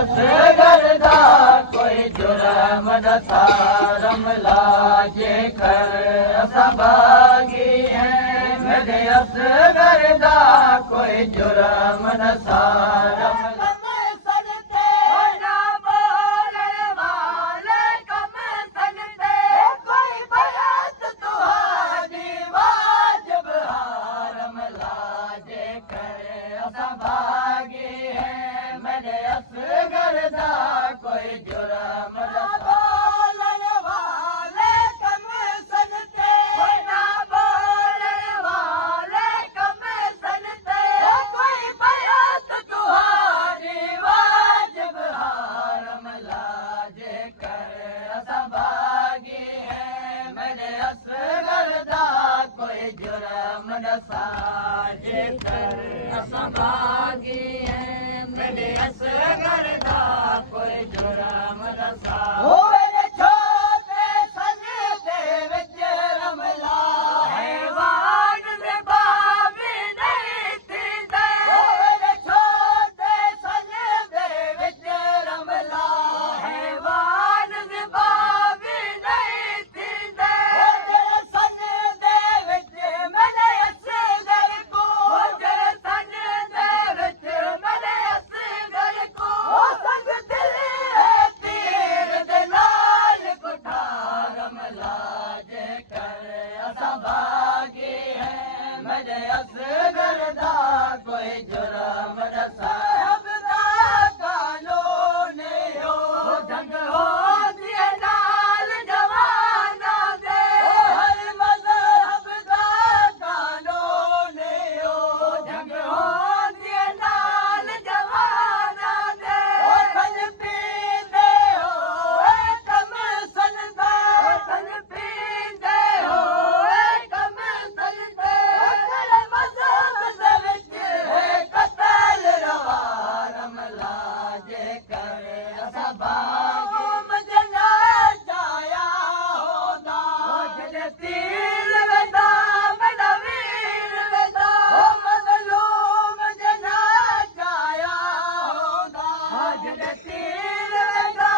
असगर दा कोई जुर्म नथा रमला जे कर असां भागी हैं मेरे असगर दा कोई जुर्म नथा रमला कोई जुर्म नथा बोलण वाले कम सन ते ना बोलण वाले कम सन ते कोई बयात तुहारी वाजिब रमला जे कर असां भागी हैं मेरे असगर दा कोई जुर्म नथा जे कर असां भागी हैं मेरे असगर दा कोई जुर्म नथा मेरे छोटे सन दे विच रमला हैवान दे बावी नहीं थींदे मेरे छोटे सन दे विच रमला हैवान दे बावी नहीं थींदे जेड़े सन दे विच मेरे असगर को जेड़े सन दे विच मेरे असगर को संग दिल तीर दे नाल कुठार रमला जे कर असां भागी हैं मेरे असगर दा कोई जुर्म नथा हबदा कानून हो जंग होंदी नाल जवाना दे हर मज़हब दा कानून हो जंग होंदी नाल जवाना दे खन पींदे हो कम सन दा खन पींदे हो कम सन दे तेरे मज़हब दे विच कतल रवा रमला जे कर असां भागी मजना चाया होंदा जॾहिं तीर वेंदा मेरा वीर वेंदा मज़लूम जना चाया होंदा जॾहिं तीर वेंदा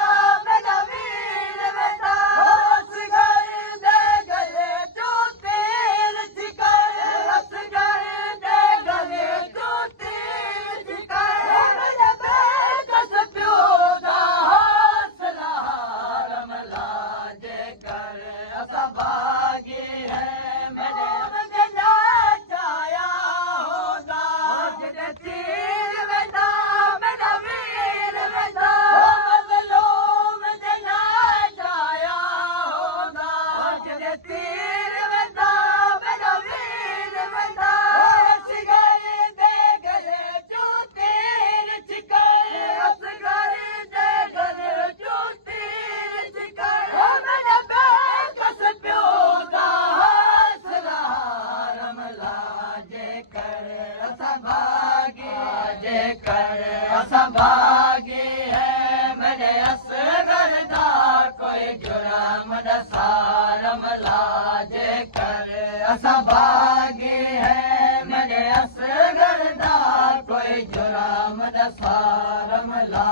मेरा वीर वेंदा असगर दे गले चूं तीर छिकर असगर दे गले चूं तीर छिकर मेरे बेकस प्यो दा हौसला रमला जे कर असां भागी हैं मेरे मजना चाया होंदा जॾहिं तीर वेंदा मेरा वीर वेंदा मज़लूम जना चाया होंदा जॾहिं तीर वेंदा मेरा वीर वेंदा असगर दे गले चूं तीर छिकर असगर दे गले चूं तीर छिकर मेरे बेकस प्यो दा हौसला रमला जे कर असां भागी जे कर असां भागी हैं मेरे असगर दा कोई जुर्म नथा रमला जे कर असां भागी हैं मेरे असगर दा कोई जुर्म नथा रमला